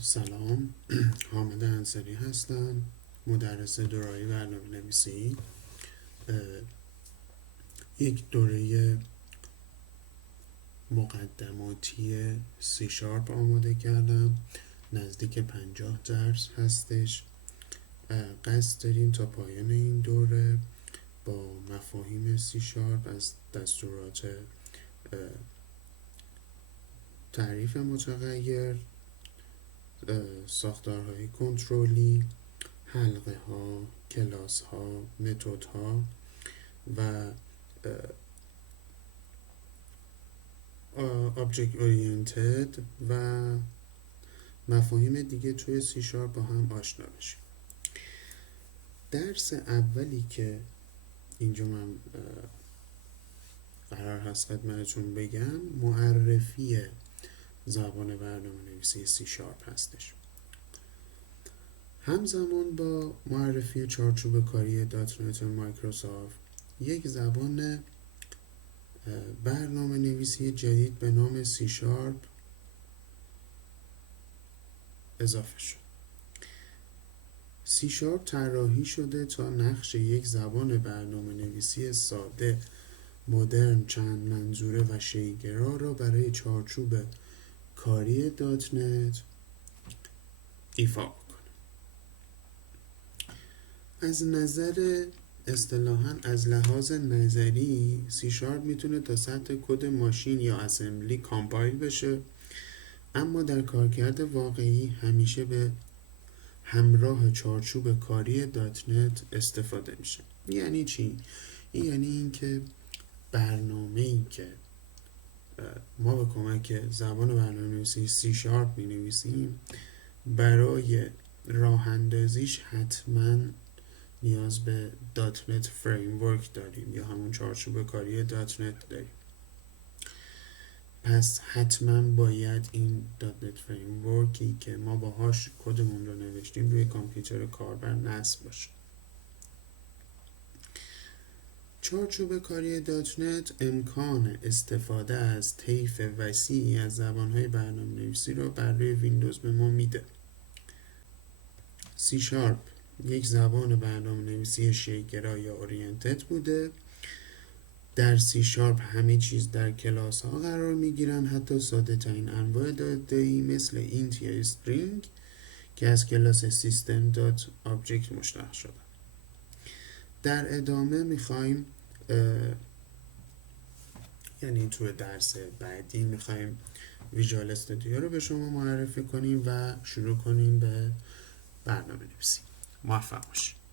سلام، حامد انصاری هستم، مدرس دوره برنامه نویسی. یک دوره مقدماتی شارپ آماده کردم، نزدیک 50 درس هستش. قصد داریم تا پایان این دوره با مفاهیم شارپ از دستورات تعریف متغیر، ساختارهای کنترلی، حلقه ها، کلاس ها، متد ها و object oriented و مفاهیم دیگه توی شارپ با هم آشنا بشیم. درس اولی که اینجا من قرار هست خدمتتون بگم معرفی زبان برنامه نویسی شارپ هستش. همزمان با معرفی چارچوب کاری دات مایکروسافت، یک زبان برنامه نویسی جدید به نام شارپ اضافه شد. شارپ طراحی شده تا نقش یک زبان برنامه نویسی ساده، مدرن، چند منظوره و شی‌گرا را برای چارچوب کاری دات نت ایفا کنه. از نظر اصطلاحاً از لحاظ نظری شارپ میتونه تا سطح کد ماشین یا اسمبلی کامپایل بشه، اما در کارکرد واقعی همیشه به همراه چارچوب کاری دات نت استفاده میشه. یعنی چی؟ یعنی اینکه برنامه‌ای که ما به کمک زبان برنامه‌نویسی شارپ می‌نویسیم برای راه اندازیش حتما نیاز به دات نت فریمورک داریم یا همون چارچوب کاری دات نت داریم. پس حتما باید این دات نت فریمورکی که ما باهاش کدمون رو نوشتیم روی کامپیوتر کاربر نصب باشه. چارچوب کاری دات نت امکان استفاده از طیف وسیعی از زبان‌های برنامه‌نویسی را بر روی ویندوز به ما میده. شارپ یک زبان برنامه‌نویسی شی‌گرا یا اورینتد بوده. در شارپ همه چیز در کلاس ها قرار میگیرن، حتی ساده ترین انواع داده‌ای مثل اینت یا استرینگ که از کلاس سیستم دات آبجکت مشتق شده. در ادامه میخوایم یعنی توی درس بعدی میخوایم ویژوال استودیو رو به شما معرفی کنیم و شروع کنیم به برنامه نویسی. موفق باشید.